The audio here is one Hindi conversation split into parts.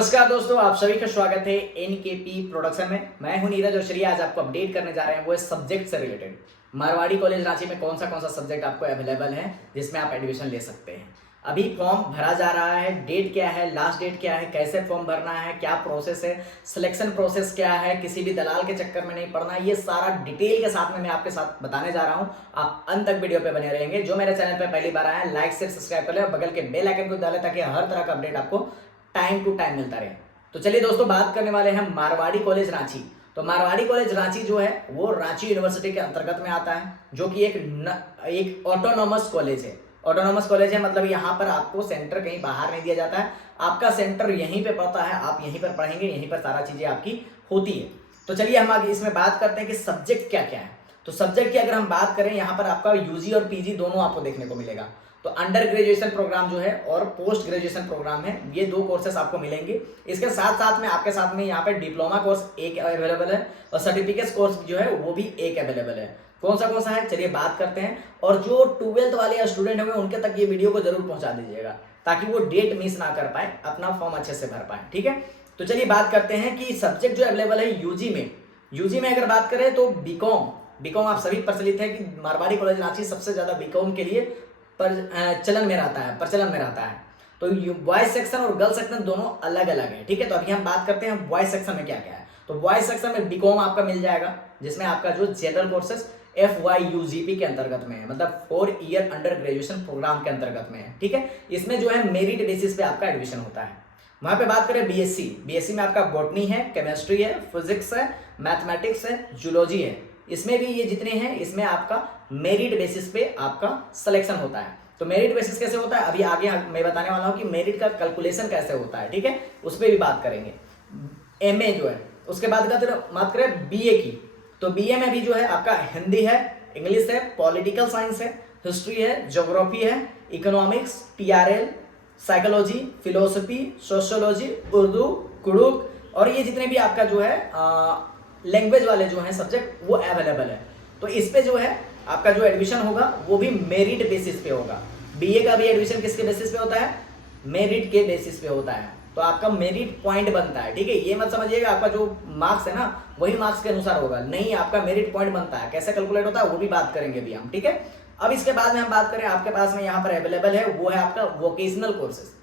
नमस्कार दोस्तों, आप सभी का स्वागत है एनकेपी प्रोडक्शन में। मैं हूं नीरज और श्री। आज आपको अपडेट करने जा रहे हैं वो है सब्जेक्ट से रिलेटेड। मारवाड़ी कॉलेज रांची में कौन सा सब्जेक्ट आपको अवेलेबल है जिसमें आप एडमिशन ले सकते हैं। अभी फॉर्म भरा जा रहा है, डेट क्या है, लास्ट डेट क्या है, कैसे फॉर्म भरना है, क्या प्रोसेस है, सिलेक्शन प्रोसेस क्या है, किसी भी दलाल के चक्कर में नहीं पड़ना, ये सारा डिटेल के साथ में मैं आपके साथ बताने जा रहा हूँ। आप अंत तक वीडियो पे बने रहेंगे। जो मेरे चैनल पे पहली बार आया है, लाइक शेयर सब्सक्राइब कर ले और बगल के बेल आइकन को दबा ले ताकि हर तरह का अपडेट आपको टाइम टू टाइम मिलता रहे। तो चलिए दोस्तों, बात करने वाले हैं मारवाड़ी कॉलेज रांची। तो मारवाड़ी कॉलेज रांची जो है वो रांची यूनिवर्सिटी के अंतर्गत में आता है, जो कि एक ऑटोनॉमस कॉलेज है। ऑटोनॉमस कॉलेज है मतलब यहाँ पर आपको सेंटर कहीं बाहर नहीं दिया जाता है, आपका सेंटर यहीं पे पड़ता है, आप यहीं पर पढ़ेंगे, यहीं पर सारा चीजें आपकी होती है। तो चलिए हम आगे इसमें बात करते हैं कि सब्जेक्ट क्या क्या है। तो सब्जेक्ट की अगर हम बात करें, यहाँ पर आपका यूजी और पीजी दोनों आपको देखने को मिलेगा। तो अंडर ग्रेजुएशन प्रोग्राम जो है और पोस्ट ग्रेजुएशन प्रोग्राम है, ये दो कोर्सेस आपको मिलेंगे। इसके साथ साथ में आपके साथ में यहाँ पे डिप्लोमा कोर्स एक अवेलेबल है और सर्टिफिकेट कोर्स जो है वो भी एक अवेलेबल है। कौन सा है चलिए बात करते हैं। और जो 12th वाले स्टूडेंट होंगे उनके तक ये वीडियो को जरूर पहुंचा दीजिएगा ताकि वो डेट मिस ना कर पाए, अपना फॉर्म अच्छे से भर पाए। ठीक है, तो चलिए बात करते हैं कि सब्जेक्ट जो अवेलेबल है यूजी में अगर बात करें तो बीकॉम आप सभी प्रचलित है कि मारवाड़ी कॉलेज रांची सबसे ज्यादा बीकॉम के लिए प्रचलन में रहता है। तो बॉयज सेक्शन और गर्ल्स सेक्शन दोनों अलग अलग है। ठीक है, तो अभी हम बात करते हैं बॉयज सेक्शन में क्या क्या है। तो बॉयज सेक्शन में बीकॉम आपका मिल जाएगा, जिसमें आपका जो जनरल कोर्सेस FYUGP के अंतर्गत में है, मतलब 4 ईयर अंडर ग्रेजुएशन प्रोग्राम के अंतर्गत में है। ठीक है, इसमें जो है मेरिट बेसिस पे आपका एडमिशन होता है। वहां पे बात करें बीएससी में आपका बॉटनी है, केमिस्ट्री है, फिजिक्स है, मैथमेटिक्स है, जूलॉजी है। इसमें भी ये जितने हैं इसमें आपका मेरिट बेसिस पे आपका सिलेक्शन होता है। तो मेरिट बेसिस कैसे होता है अभी आगे मैं बताने वाला हूं कि मेरिट का कैलकुलेशन कैसे होता है। ठीक है, उस पर भी बात करेंगे। एमए जो है उसके बाद बात करें बीए की। तो बीए में भी जो है आपका हिंदी है, इंग्लिश है, पॉलिटिकल साइंस है, हिस्ट्री है, ज्योग्राफी है, economics, TRL, psychology, philosophy, sociology, Urdu, Kurukh और ये जितने भी आपका जो है लैंग्वेज वाले जो हैं सब्जेक्ट वो अवेलेबल है। तो इस पे जो है आपका जो एडमिशन होगा वो भी मेरिट बेसिस पे होगा। बीए का भी एडमिशन किसके बेसिस पे होता है? मेरिट के बेसिस पे होता है। तो आपका मेरिट पॉइंट बनता है। ठीक है, ये मत समझिएगा आपका जो मार्क्स है ना वही मार्क्स के अनुसार होगा, नहीं, आपका मेरिट पॉइंट बनता है। कैसे कैलकुलेट होता है वो भी बात करेंगे अभी हम। ठीक है, अब इसके बाद में हम बात करें आपके पास में यहाँ पर अवेलेबल है वो है आपका वोकेशनल कोर्सेज।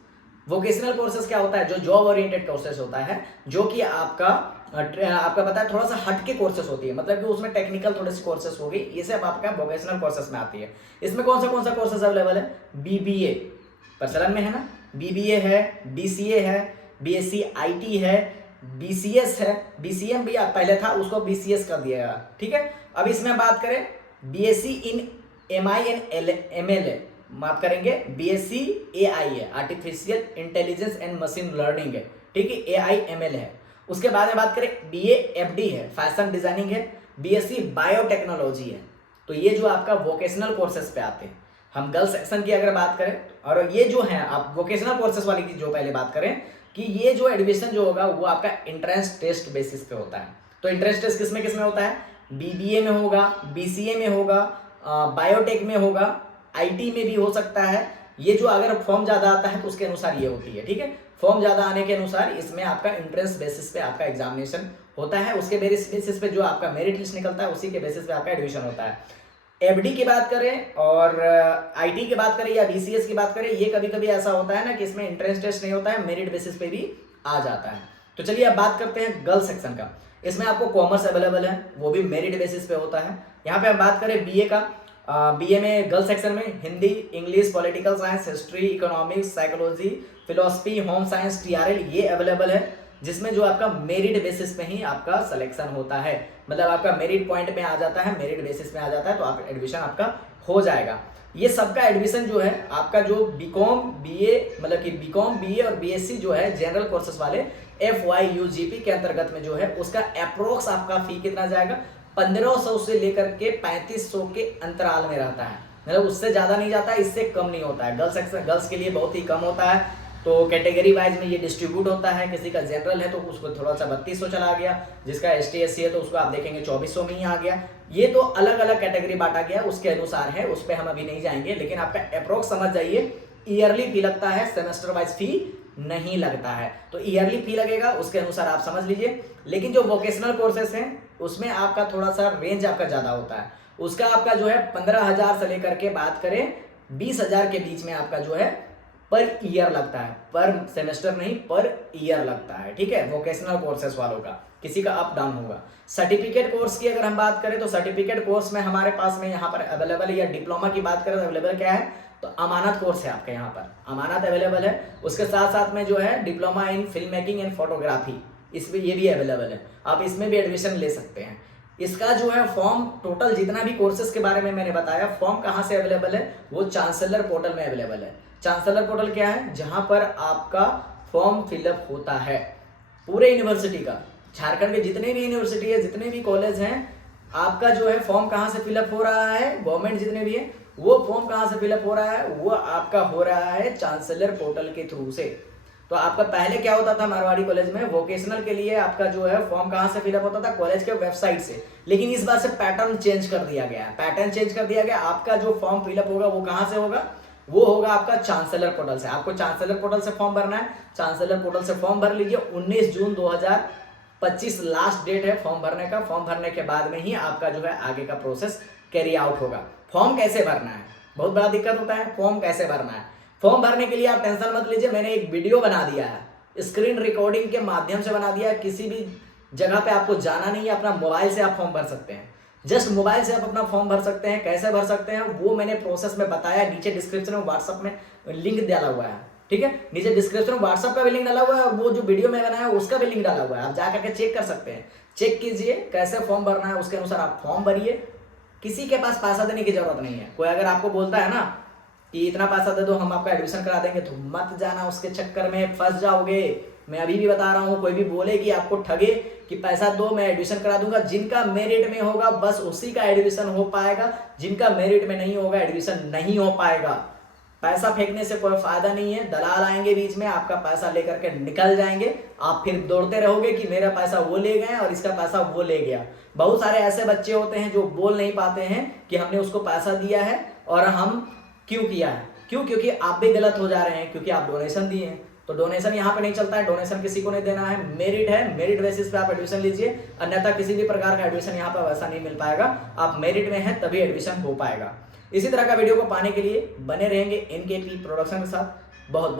वोकेशनल कोर्सेज क्या होता है? जो जॉब ओरिएंटेड कोर्सेज होता है, जो कि आपका पता है थोड़ा सा हटके कोर्सेस होती है, मतलब कि उसमें टेक्निकल थोड़े से कोर्सेस होगी, ये सब आपका वोकेशनल कोर्सेस में आती है। इसमें कौन सा कोर्सेस अवेलेबल है? बीबीए प्रचलन में है ना, बीबीए है, बीसीए है, बीएससी आईटी है, बीसीएस है, बीसीएम भी पहले था उसको बीसीएस कर दिया गया। ठीक है, अब इसमें बात करें बीएससी इन MINL बात करेंगे, बीएससी AI है, artificial intelligence and machine learning है। ठीक है, AIML है। उसके बाद में बात करें BAFD है, फैशन डिजाइनिंग है, बीएससी बायोटेक्नोलॉजी है। तो ये जो आपका वोकेशनल कोर्सेज पे आते हैं। हम गर्ल्स सेक्शन की अगर बात करें और ये जो है आप वोकेशनल कोर्सेज वाली की जो पहले बात करें कि ये जो एडमिशन जो होगा वो आपका एंट्रेंस टेस्ट बेसिस पे होता है। तो एंट्रेंस टेस्ट किसमें होता है? BBA में होगा, BCA में होगा, बायोटेक में होगा, IT में भी हो सकता है। ये जो अगर फॉर्म ज्यादा आता है तो उसके अनुसार ये होती है। ठीक है, फॉर्म ज्यादा आने के अनुसार इसमें आपका एंट्रेंस बेसिस पे आपका एग्जामिनेशन होता है, उसके बेसिस पे जो आपका मेरिट लिस्ट निकलता है उसी के बेसिस पे आपका एडमिशन होता है। FD की बात करें और IT की बात करें या BCS की बात करें, ये कभी कभी ऐसा होता है ना कि इसमें एंट्रेंस टेस्ट नहीं होता है, मेरिट बेसिस पे भी आ जाता है। तो चलिए अब बात करते हैं गर्ल्स सेक्शन का। इसमें आपको कॉमर्स अवेलेबल है, वो भी मेरिट बेसिस पे होता है। यहाँ पे हम बात करें BA का, BA में गर्ल्स सेक्शन में Hindi, English, political science, history, economics, psychology, philosophy, home science, TRL ये अवेलेबल है, जिसमें जो आपका मेरिट बेसिस पे ही आपका सिलेक्शन होता है, मतलब आपका मेरिट पॉइंट में आ जाता है, मेरिट बेसिस में आ जाता है, तो आप एडमिशन आपका हो जाएगा। ये सबका एडमिशन जो है आपका जो बीकॉम BA मतलब कि बीकॉम BA और BSc जो है जनरल कोर्सेस वाले FYUGP के अंतर्गत में जो है उसका अप्रोक्स आपका फी कितना जाएगा? 1500 से लेकर के 3500 के अंतराल में रहता है, मतलब उससे ज्यादा नहीं जाता है, इससे कम नहीं होता है। गर्ल्स के लिए बहुत ही कम होता है। तो कैटेगरी वाइज में ये डिस्ट्रीब्यूट होता है, किसी का जनरल है तो उसको थोड़ा सा 3200 चला गया, जिसका ST SC है तो उसको आप देखेंगे 2400 में ही आ गया। ये तो अलग अलग कैटेगरी बांटा गया, उसके अनुसार है, उस पर हम अभी नहीं जाएंगे, लेकिन आपका अप्रोक्स समझ जाइए। ईयरली फी लगता है, सेमेस्टर वाइज फी नहीं लगता है। तो ईयरली फी लगेगा, उसके अनुसार आप समझ लीजिए। लेकिन जो वोकेशनल कोर्सेस हैं उसमें आपका थोड़ा सा रेंज आपका ज़्यादा होता है। उसका आपका जो है 15,000 से लेकर के बात करें 20,000 के बीच में आपका जो है पर ईयर लगता है, पर सेमेस्टर नहीं, पर ईयर लगता है। ठीक है, वोकेशनल कोर्सेस वालों का किसी का अप डाउन होगा। सर्टिफिकेट कोर्स की अगर हम बात करें तो सर्टिफिकेट कोर्स में हमारे पास में यहाँ पर अवेलेबल है, या डिप्लोमा की बात करें तो अवेलेबल क्या है, तो अमानत कोर्स है आपके यहाँ पर, अमानत अवेलेबल है। उसके साथ साथ में जो है diploma in film making and photography, इसमें ये भी अवेलेबल है, आप इसमें भी एडमिशन ले सकते हैं। इसका जो है फॉर्म, टोटल जितना भी कोर्सेज के बारे में मैंने बताया, फॉर्म कहाँ से अवेलेबल है, वो चांसलर पोर्टल में अवेलेबल है। चांसलर पोर्टल क्या है, जहां पर आपका फॉर्म फिलअप होता है पूरे यूनिवर्सिटी का, झारखंड के जितने भी यूनिवर्सिटी है, जितने भी कॉलेज हैं, आपका जो है फॉर्म कहाँ से फिलअप हो रहा है, गवर्नमेंट जितने भी है, वो फॉर्म कहाँ से फिलअप हो रहा है, वो आपका हो रहा है चांसलर पोर्टल के थ्रू से। तो आपका पहले क्या होता था मारवाड़ी कॉलेज में, वोकेशनल के लिए आपका जो है फॉर्म कहाँ से फिलअप होता था, कॉलेज के वेबसाइट से। लेकिन इस बार से पैटर्न चेंज कर दिया गया, पैटर्न चेंज कर दिया गया। आपका जो फॉर्म फिलअप होगा वो कहाँ से होगा, वो होगा आपका चांसलर पोर्टल से। आपको चांसलर पोर्टल से फॉर्म भरना है, चांसलर पोर्टल से फॉर्म भर लीजिए। 19 जून 2025 लास्ट डेट है फॉर्म भरने का। फॉर्म भरने के बाद में ही आपका जो है आगे का प्रोसेस कैरी आउट होगा। फॉर्म कैसे भरना है, बहुत बड़ा दिक्कत होता है, फॉर्म कैसे भरना है। फॉर्म भरने के लिए आप टेंशन मत लीजिए, मैंने एक वीडियो बना दिया है, स्क्रीन रिकॉर्डिंग के माध्यम से बना दिया है। किसी भी जगह पे आपको जाना नहीं है, अपना मोबाइल से आप फॉर्म भर सकते हैं। जस्ट मोबाइल से आप अपना फॉर्म भर सकते हैं। कैसे भर सकते हैं वो मैंने प्रोसेस में बताया, नीचे डिस्क्रिप्शन में व्हाट्सअप में लिंक डाला हुआ है। ठीक है, नीचे डिस्क्रिप्शन में व्हाट्सअप का भी लिंक डाला हुआ है, और वो जो वीडियो में बनाया उसका भी लिंक डाला हुआ है, आप जा करके चेक कर सकते हैं। चेक कीजिए कैसे फॉर्म भरना है, उसके अनुसार आप फॉर्म भरिए। किसी के पास पैसा देने की जरूरत नहीं है। कोई अगर आपको बोलता है ना कि इतना पैसा दे दो हम आपका एडमिशन करा देंगे, तो मत जाना, उसके चक्कर में फंस जाओगे। मैं अभी भी बता रहा हूँ, कोई भी बोले कि आपको ठगे कि पैसा दो मैं एडमिशन करा दूंगा, जिनका मेरिट में होगा बस उसी का एडमिशन हो पाएगा, जिनका मेरिट में नहीं होगा एडमिशन नहीं हो पाएगा। पैसा फेंकने से कोई फायदा नहीं है। दलाल आएंगे बीच में, आपका पैसा लेकर के निकल जाएंगे, आप फिर दौड़ते रहोगे कि मेरा पैसा वो ले गए और इसका पैसा वो ले गया। बहुत सारे ऐसे बच्चे होते हैं जो बोल नहीं पाते हैं कि हमने उसको पैसा दिया है और हम क्यों किया है। क्योंकि आप भी गलत हो जा रहे हैं, क्योंकि आप डोनेशन दिए हैं। तो डोनेशन यहाँ पे नहीं चलता है, डोनेशन किसी को नहीं देना है। मेरिट है, मेरिट बेसिस पे आप एडमिशन लीजिए, अन्यथा किसी भी प्रकार का एडमिशन यहाँ पर वैसा नहीं मिल पाएगा। आप मेरिट में हैं तभी एडमिशन हो पाएगा। इसी तरह का वीडियो को पाने के लिए बने रहेंगे एनकेपी प्रोडक्शन के साथ। बहुत बहुत